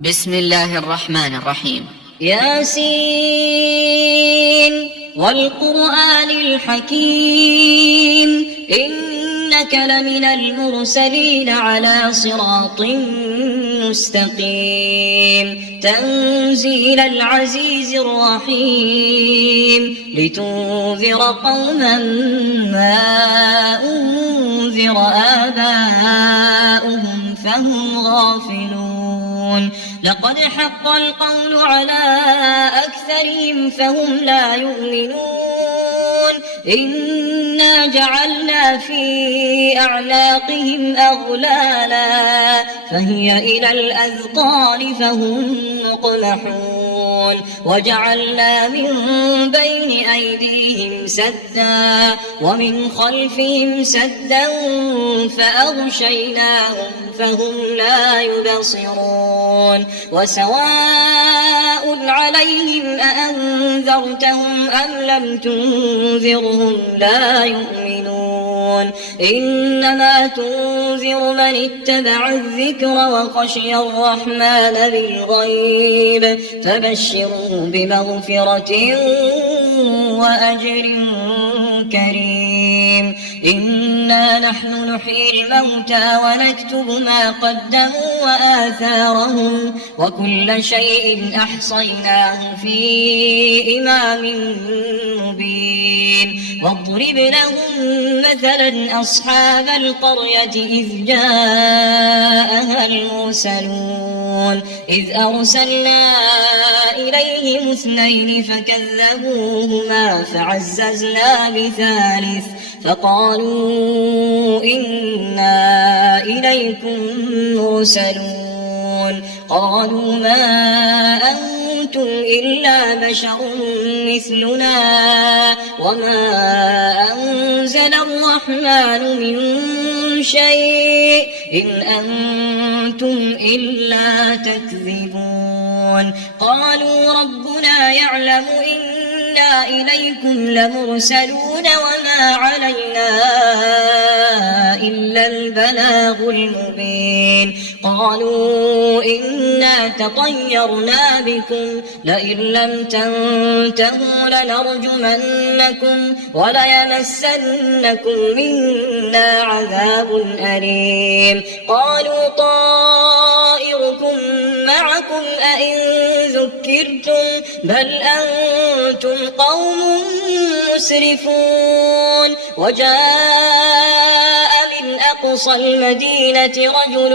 بسم الله الرحمن الرحيم. ياسين والقرآن الحكيم إنك لمن المرسلين على صراط مستقيم تنزيل العزيز الرحيم لتنذر قوما ما أنذر آباؤهم فهم غافلون لقد حق القول على أكثرهم فهم لا يؤمنون إنا جعلنا في أعناقهم أغلالا فهي إلى الأذقان فهم مقمحون وجعلنا من بين أيديهم سدا ومن خلفهم سدا فأغشيناهم فهم لا يبصرون وسواء عليهم أأنذرتهم أم لم تنذرهم لا يؤمنون إنما تنذر من اتبع الذكر وخشي الرحمن بالغيب فبشره بمغفرة وأجر كريم إنا نحن نحيي الموتى ونكتب ما قدموا وآثارهم وكل شيء أحصيناه في إمام مبين واضرب لهم مثلا أصحاب القرية إذ جاءها المرسلون إذ أرسلنا إليهم اثنين فكذبوهما فعززنا بثالث فقالوا إنا إليكم مرسلون قالوا ما أنتم إلا بشر مثلنا وما أنزل الرحمن من شيء إن أنتم إلا تكذبون قالوا ربنا يعلم إنا إليكم لمرسلون وما علينا إلا البلاغ المبين قالوا إنا تطيرنا بكم لئن لم تنتهوا لنرجمنكم وليمسنكم منا عذاب أليم قالوا طائركم معكم أئن ذكرتم بل أنتم قوم مسرفون وجاء من أقصى المدينة رجل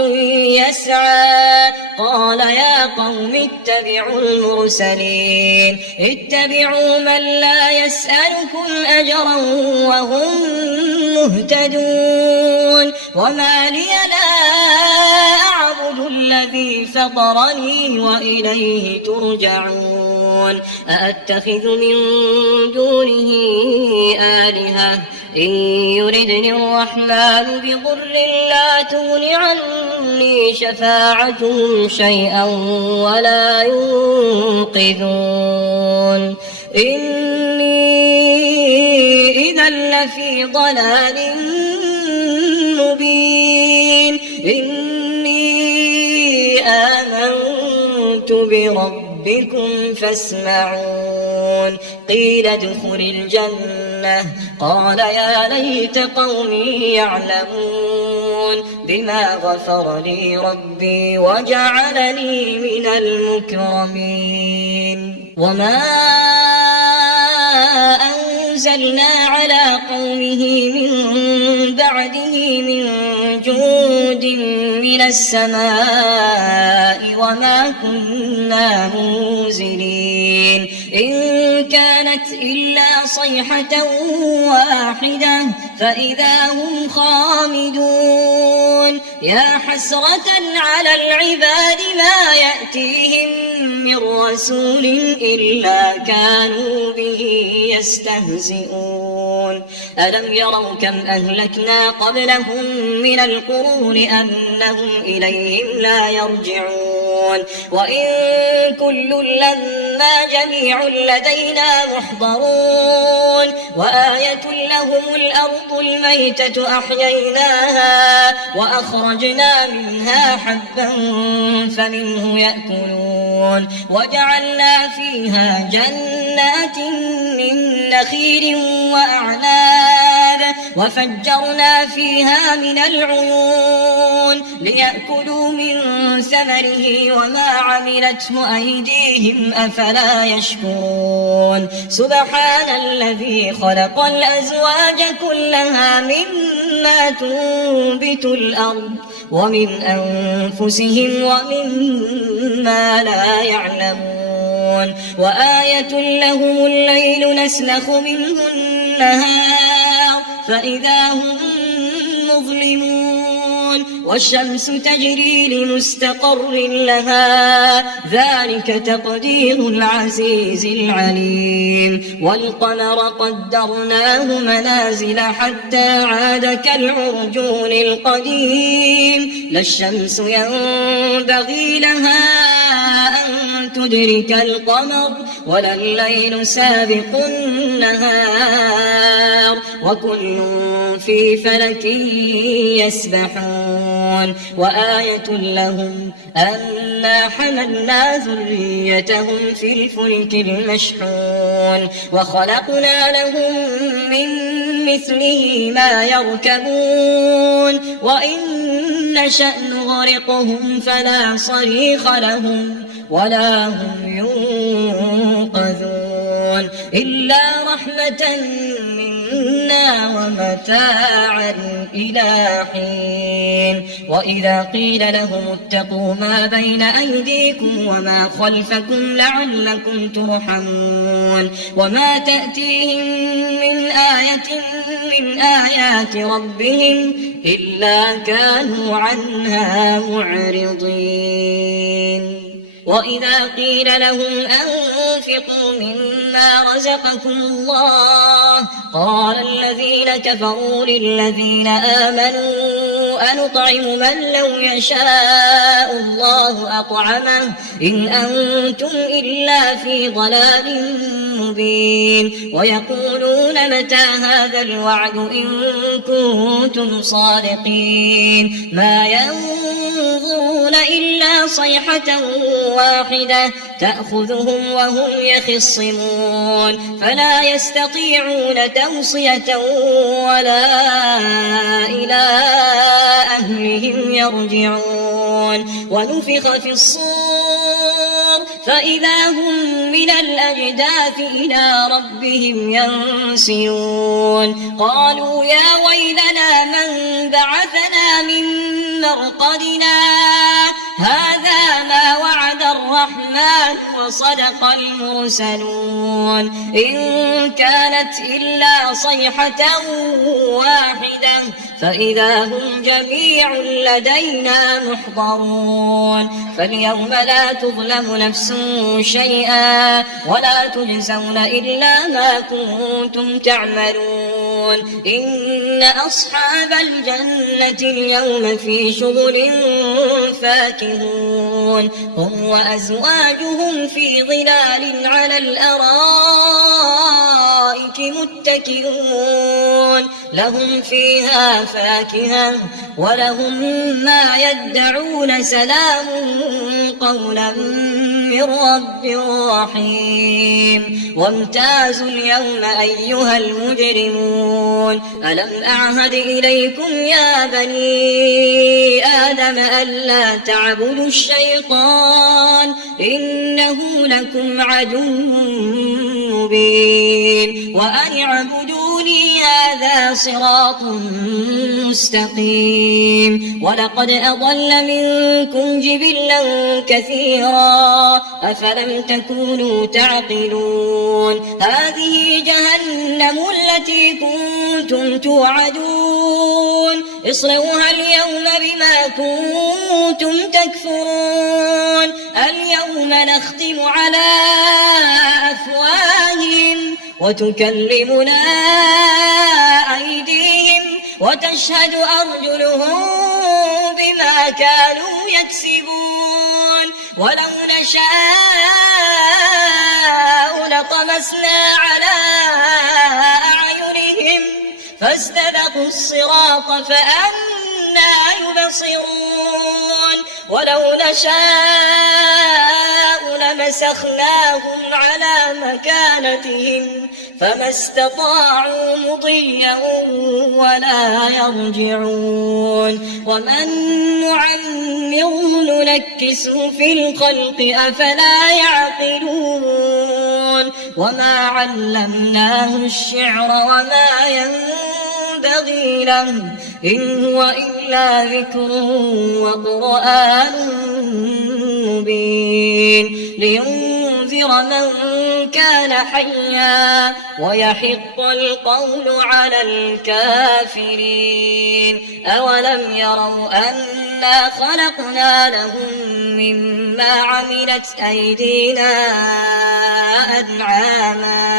يسعى قال يا قوم اتبعوا المرسلين اتبعوا من لا يسألكم أجرا وهم مهتدون وما لي لا أعبد الذي فطرني وإليه ترجعون أأتخذ من دونه آلهة إن يردني الرحمن بضر لا تغن عني شفاعتهم شيئا ولا ينقذون إني إذا لفي ضلال مبين إني آمنت بربكم فاسمعون قيل ادخل الجنة قال يا ليت قومي يعلمون بما غفر لي ربي وجعلني من المكرمين وما أنزلنا على قومه من بعده من جود من السماء وما كنا منزلين إن كانت إلا صيحة واحدة فإذا هم خامدون يا حسرة على العباد ما يأتيهم من رسول إلا كانوا به يستهزئون ألم يروا كم أهلكنا قبلهم من القرون أنهم إليهم لا يرجعون وإن كل لما جميع لدينا محضرون وآية لهم الأرض الميتة أحييناها وأخرجنا منها حبا فمنه يأكلون وجعلنا فيها جنات من نخيل وأعناب وفجرنا فيها من العيون ليأكلوا من ثمره وما عملته أيديهم أفلا يشكرون سبحان الذي خلق الأزواج كلها مما تنبت الأرض ومن أنفسهم ومما لا يعلمون وآية لهم الليل نسلخ منه النهار فإذا هم مظلمون والشمس تجري لمستقر لها ذلك تقدير العزيز العليم والقمر قدرناه منازل حتى عاد كالعرجون القديم لا الشمس ينبغي لها أن تدرك القمر ولا الليل سابق النهار وكل في فلك يسبحون وآية لهم أنا حملنا ذريتهم في الفلك المشحون وخلقنا لهم من مثله ما يركبون وإن نشأ نغرقهم فلا صريخ لهم ولا هم ينقذون إلا رحمة منا ومتاعا إلى حين وإذا قيل لهم اتقوا ما بين أيديكم وما خلفكم لعلكم ترحمون وما تأتيهم من آية من آيات ربهم إلا كانوا عنها معرضين وإذا قيل لهم أنفقوا مما رزقكم الله قال الذين كفروا للذين آمنوا أنطعم من لو يشاء الله أطعمه إن أنتم إلا في ضلال مبين ويقولون متى هذا الوعد إن كنتم صادقين ما ينظرون إلا صيحة واحدة تأخذهم وهم يخصمون فلا يستطيعون توصية ولا إلى أهلهم يرجعون ونفخ في الصور فإذا هم من الأجداث إلى ربهم ينسلون قالوا يا ويلنا من بعثنا من مرقدنا هذا ما وعد الرحمن وصدق المرسلون إن كانت إلا صيحة واحدة فإذا هم جميع لدينا محضرون فاليوم لا تظلم نفس شيئا ولا تجزون إلا ما كنتم تعملون إن أصحاب الجنة اليوم في شغل فاكهون هم وأزواجهم في ظلال على الأرائك متكئون لهم فيها فاكهة ولهم ما يدعون سلام قولا من رب رحيم وامتازوا اليوم أيها المجرمون ألم أعهد إليكم يا بني آدم ألا تعبدوا الشيطان إنه لكم عدو مبين وأن اعبدوني هذا صراط مستقيم ولقد أضل منكم جبلا كثيرا أفلم تكونوا تعقلون هذه جهنم التي كنتم توعدون اصلوها اليوم بما كنتم تكفرون اليوم نختم على أفواههم وتكلمنا أيديهم وتشهد أرجلهم بما كانوا يكسبون ولو نشاء لطمسنا على أعينهم فاستبقوا الصراط فأنى يبصرون ولو نشاء لمسخناهم على مكانتهم فما استطاعوا مضيا ولا يرجعون ومن نعمره ننكسه في الخلق أفلا يعقلون وما علمناه الشعر وما ينبغي له إن هو إلا ذكر وقرآن مبين لينذر من كان حيا ويحق القول على الكافرين أولم يروا أنا خلقنا لهم مما عملت أيدينا أنعاما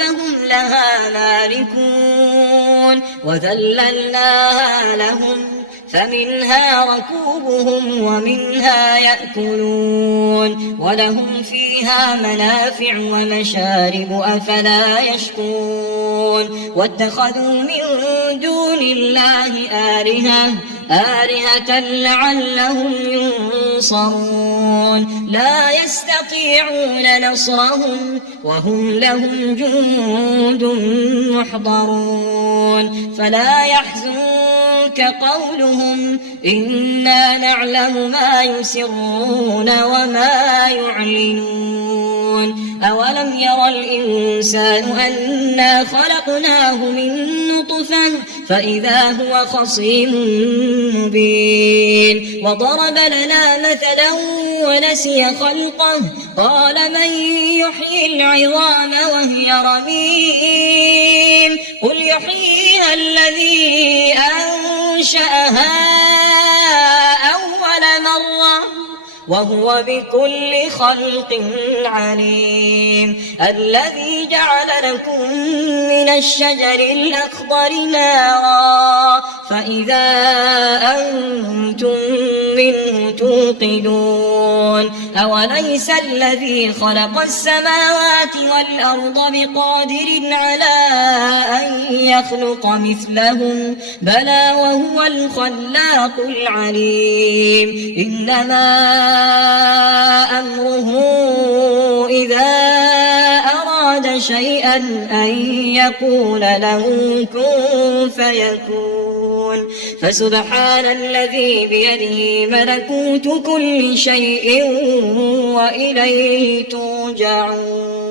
فهم لها مالكون وذللناها لهم فمنها ركوبهم ومنها يأكلون ولهم فيها منافع ومشارب أفلا يشكرون واتخذوا من دون الله آلهة لعلهم ينصرون لا يستطيعون نصرهم وهم لهم جند محضرون فلا يحزنك قولهم إنا نعلم ما يسرون وما يعلنون أولم ير الإنسان أنا خلقناه من نطفة فإذا هو خصيم مبين وضرب لنا مثلا ونسي خلقه قال من يحيي العظام وهي رميم قل يحييها الذي أنشأها أول مرة وهو بكل خلق عليم الذي جعل لكم من الشجر الأخضر نارا فإذا أنتم منه توقدون أوليس الذي خلق السماوات والأرض بقادر على أن يخلق مثلهم بلى وهو الخلاق العليم إنما أمره إذا أراد شيئا أن يقول له كن فيكون فسبحان الذي بيده ملكوت كل شيء وإليه ترجعون.